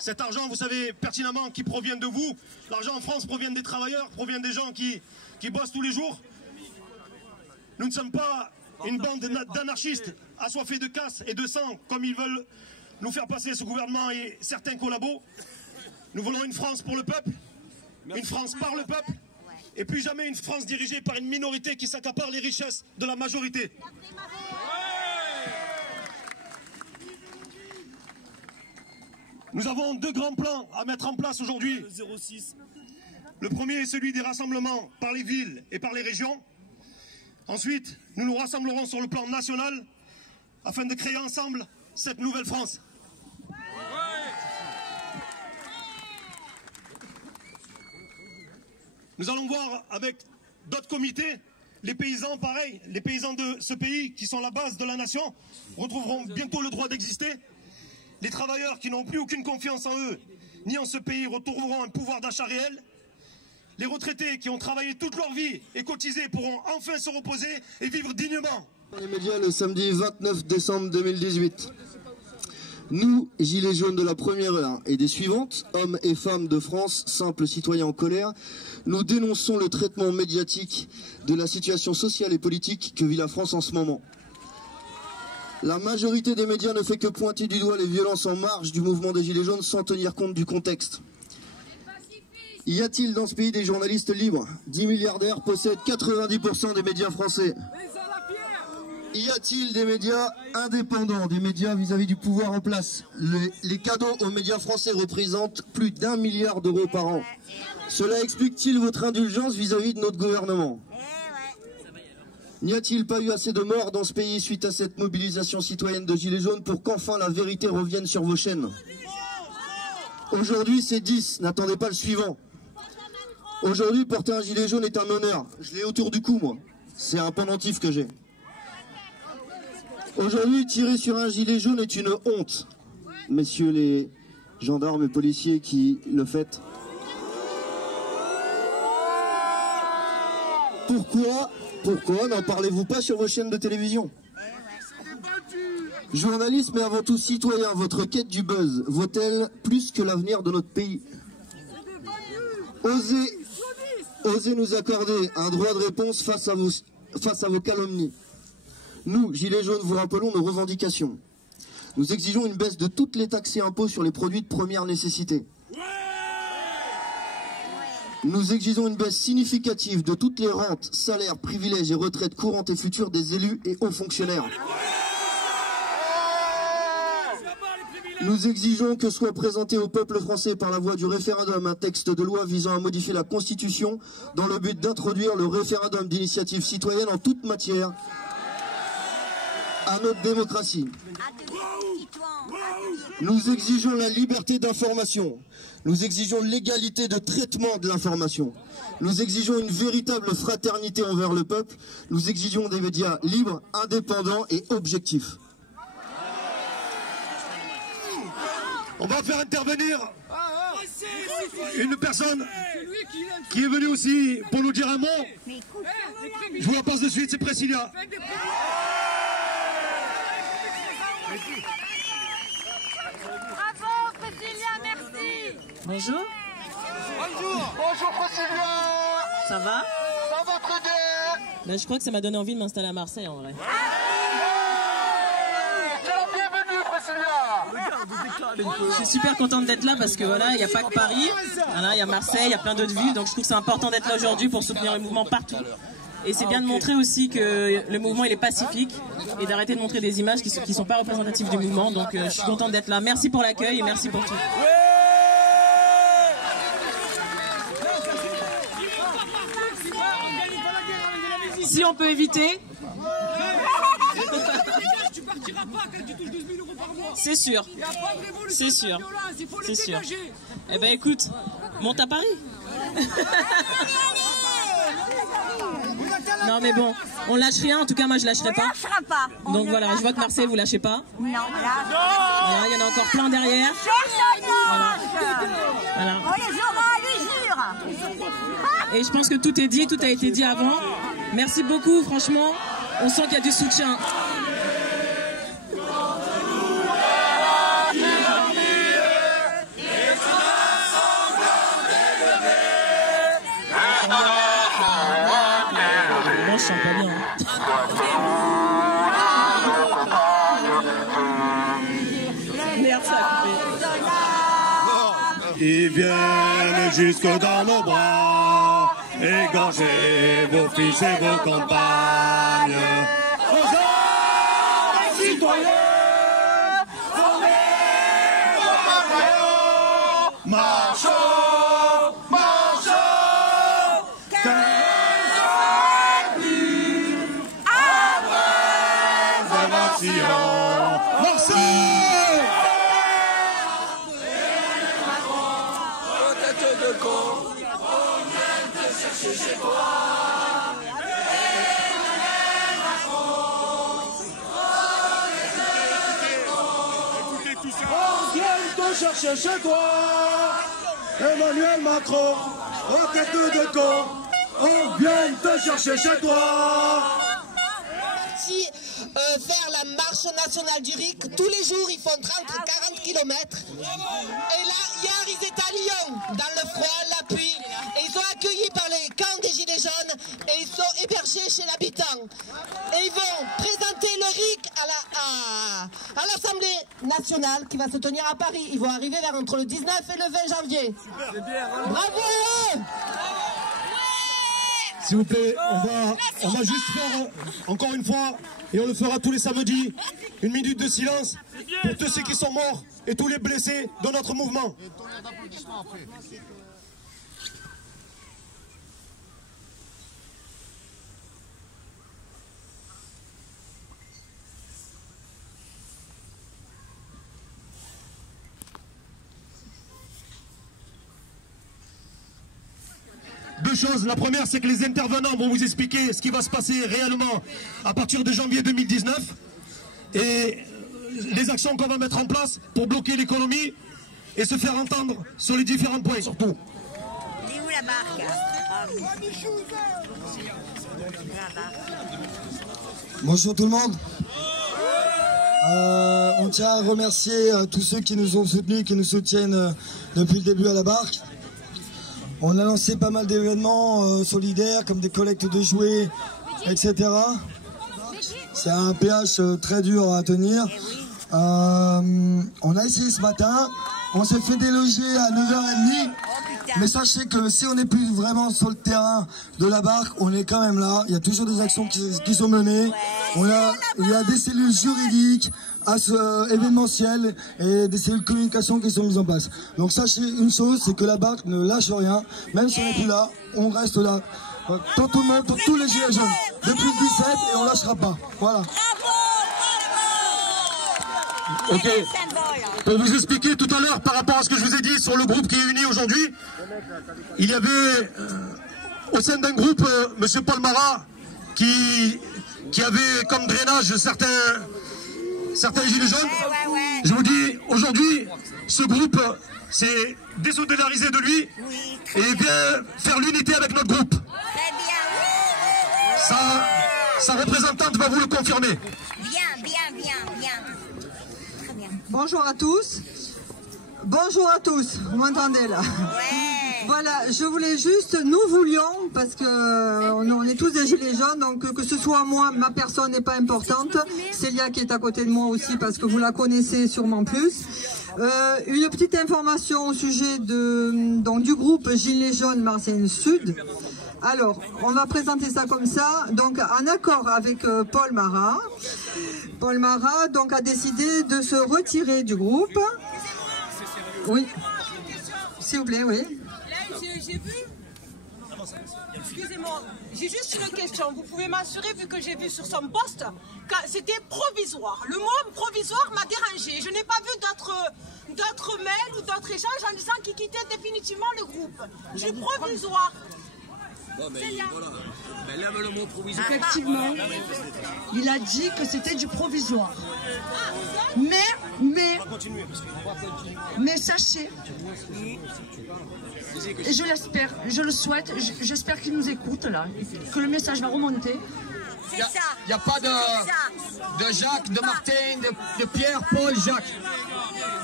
Cet argent, vous savez pertinemment qu'il provient de vous. L'argent en France provient des travailleurs, provient des gens qui bossent tous les jours. Nous ne sommes pas une bande d'anarchistes assoiffés de casse et de sang, comme ils veulent nous faire passer ce gouvernement et certains collabos. Nous voulons une France pour le peuple, une France par le peuple, et plus jamais une France dirigée par une minorité qui s'accapare les richesses de la majorité. Nous avons deux grands plans à mettre en place aujourd'hui. Le premier est celui des rassemblements par les villes et par les régions. Ensuite, nous nous rassemblerons sur le plan national afin de créer ensemble cette nouvelle France. Nous allons voir avec d'autres comités, les paysans pareil, les paysans de ce pays qui sont la base de la nation retrouveront bientôt le droit d'exister. Les travailleurs qui n'ont plus aucune confiance en eux, ni en ce pays, retrouveront un pouvoir d'achat réel. Les retraités qui ont travaillé toute leur vie et cotisé pourront enfin se reposer et vivre dignement. Les médias le samedi 29 décembre 2018. Nous, gilets jaunes de la première heure et des suivantes, hommes et femmes de France, simples citoyens en colère, nous dénonçons le traitement médiatique de la situation sociale et politique que vit la France en ce moment. La majorité des médias ne fait que pointer du doigt les violences en marge du mouvement des Gilets jaunes sans tenir compte du contexte. Y a-t-il dans ce pays des journalistes libres? 10 milliardaires possèdent 90% des médias français. Y a-t-il des médias indépendants, des médias vis-à-vis du pouvoir en place? Les cadeaux aux médias français représentent plus d'1 milliard d'euros par an. Cela explique-t-il votre indulgence vis-à-vis de notre gouvernement? N'y a-t-il pas eu assez de morts dans ce pays suite à cette mobilisation citoyenne de Gilets jaunes pour qu'enfin la vérité revienne sur vos chaînes? Aujourd'hui c'est 10, n'attendez pas le suivant. Aujourd'hui porter un gilet jaune est un honneur. Je l'ai autour du cou moi, c'est un pendentif que j'ai. Aujourd'hui tirer sur un gilet jaune est une honte. Messieurs les gendarmes et policiers qui le faites. Pourquoi n'en parlez-vous pas sur vos chaînes de télévision? Journalisme et avant tout citoyen, votre quête du buzz vaut-elle plus que l'avenir de notre pays? Osez nous accorder un droit de réponse face à vos calomnies. Nous, Gilets jaunes, vous rappelons nos revendications. Nous exigeons une baisse de toutes les taxes et impôts sur les produits de première nécessité. Nous exigeons une baisse significative de toutes les rentes, salaires, privilèges et retraites courantes et futures des élus et hauts fonctionnaires. Nous exigeons que soit présenté au peuple français par la voie du référendum un texte de loi visant à modifier la Constitution dans le but d'introduire le référendum d'initiative citoyenne en toute matière à notre démocratie. Nous exigeons la liberté d'information. Nous exigeons l'égalité de traitement de l'information. Nous exigeons une véritable fraternité envers le peuple. Nous exigeons des médias libres, indépendants et objectifs. On va faire intervenir une personne qui est venue aussi pour nous dire un mot. Je vous la passe de suite, c'est Priscilla. Bravo Priscilla, merci. Bonjour. Bonjour Priscilla. Ça va? Ça va très bien. Ben, je crois que ça m'a donné envie de m'installer à Marseille en vrai. Je suis super contente d'être là parce que voilà, il n'y a pas que Paris, voilà, il y a Marseille, il y a plein d'autres villes, donc je trouve que c'est important d'être là aujourd'hui pour soutenir le mouvement partout. Et c'est bien de montrer aussi que le mouvement il est pacifique et d'arrêter de montrer des images qui sont pas représentatives du mouvement. Donc je suis contente d'être là. Merci pour l'accueil et merci pour tout. Si on peut éviter. Tu partiras pas quand tu touches 12 000 euros par mois. C'est sûr. Il n'y a pas de révolution. C'est sûr. Il faut les C'est sûr. dégager. Eh ben écoute, monte à Paris. Non mais bon, on lâche rien, en tout cas moi je lâcherai pas. On lâchera pas. Donc voilà, je vois que Marseille vous lâchez pas. Non, là. Voilà, il y en a encore plein derrière. Voilà. On les aura à l'usure. Et je pense que tout est dit, tout a été dit avant. Merci beaucoup, franchement, on sent qu'il y a du soutien. Moi, je sens pas bien. Merde, ça a coupé. Ils viennent jusque dans nos bras, égorger vos fils et vos compagnes. Aux hommes citoyens, formez vos bataillons, marchons, marchons, car plus après nation. Marseille! On vient te chercher chez toi, Emmanuel Macron, en tête de con. On vient te chercher chez toi. Faire la marche nationale du RIC, tous les jours ils font 30-40 km. Et là, hier ils étaient à Lyon, dans le froid, la pluie, et ils sont accueillis par les camps des Gilets jaunes et ils sont hébergés chez l'habitant. Et ils vont présenter le RIC à l'Assemblée nationale qui va se tenir à Paris. Ils vont arriver vers entre le 19 et le 20 janvier. Bravo à eux! S'il vous plaît, on va juste faire, encore une fois, et on le fera tous les samedis, une minute de silence pour tous ceux qui sont morts et tous les blessés de notre mouvement. Deux choses. La première, c'est que les intervenants vont vous expliquer ce qui va se passer réellement à partir de janvier 2019 et les actions qu'on va mettre en place pour bloquer l'économie et se faire entendre sur les différents points, surtout. Il est où la barque? Bonjour tout le monde. On tient à remercier tous ceux qui nous ont soutenus, qui nous soutiennent depuis le début à la barque. On a lancé pas mal d'événements solidaires comme des collectes de jouets, etc. C'est un péage très dur à tenir. On a essayé ce matin, on s'est fait déloger à 9h30. Mais sachez que si on n'est plus vraiment sur le terrain de la barque, on est quand même là. Il y a toujours des actions qui sont menées. Il y a des cellules juridiques événementielles et des cellules de communication qui sont mises en place. Donc sachez une chose, c'est que la barque ne lâche rien. Même si on n'est plus là, on reste là. Pour tout le monde, pour tous les gilets jaunes. Depuis le 17 et on ne lâchera pas. Voilà. Ok. Pour vous expliquer tout à l'heure par rapport à ce que je vous ai dit sur le groupe qui est uni aujourd'hui, il y avait au sein d'un groupe Monsieur Paul Marat qui avait comme drainage certains gilets jaunes. Je vous dis aujourd'hui, ce groupe s'est désolidarisé de lui et vient faire l'unité avec notre groupe. Sa représentante va vous le confirmer. Bien. Bonjour à tous. Bonjour à tous. Vous m'entendez là? Ouais. Voilà, je voulais juste, nous voulions, parce que on est tous des gilets jaunes, donc que ce soit moi, ma personne n'est pas importante. Célia qui est à côté de moi aussi, parce que vous la connaissez sûrement plus. Une petite information au sujet du groupe Gilets jaunes Marseille Sud. Alors, on va présenter ça comme ça. Donc, en accord avec Paul Marat. Paul Marat donc a décidé de se retirer du groupe. Oui. S'il vous plaît, oui. Là, j'ai vu. Excusez-moi, j'ai juste une question. Vous pouvez m'assurer, vu que j'ai vu sur son poste, que c'était provisoire. Le mot provisoire m'a dérangé. Je n'ai pas vu d'autres mails ou d'autres échanges en disant qu'il quittait définitivement le groupe. Du provisoire. Effectivement, il a dit que c'était du provisoire. Mais sachez, et je l'espère, je le souhaite, j'espère qu'il nous écoute là, que le message va remonter. C'est ça. Il n'y a pas de Jacques, de Martin, de Pierre, Paul, Jacques.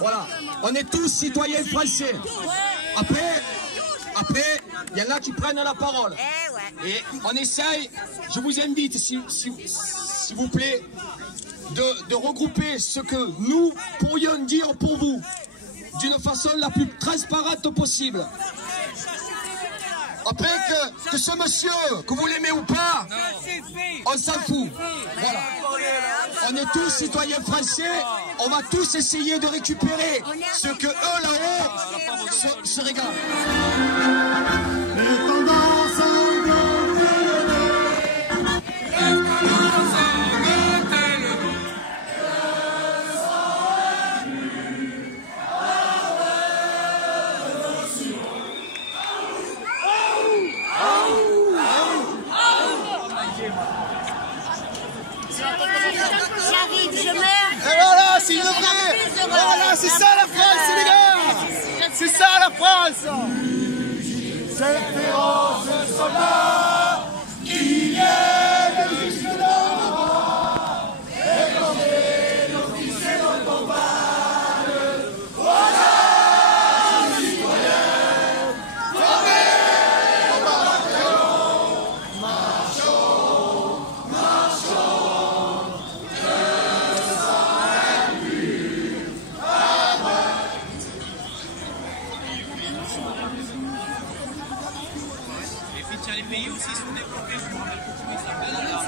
Voilà. On est tous citoyens français. Après, il y en a qui prennent la parole. Eh ouais. Et on essaye, je vous invite, s'il vous plaît, de regrouper ce que nous pourrions dire pour vous d'une façon la plus transparente possible. Après que ce monsieur, que vous l'aimez ou pas, on s'en fout. Voilà. On est tous citoyens français, on va tous essayer de récupérer ce que eux là-haut se régalent. J'arrive, je meurs. Et voilà, c'est une vraie. Voilà, c'est ça la France, les gars. C'est ça la France. Ces féroces soldats qui viennent jusque dans nos rangs, éclater nos fils et nos campagnes. Voilà, les citoyens, formez nos bataillons, marchons, marchons. Et puis tiens, les pays aussi sont développés, je me rappelle plus comment il s'appelle là.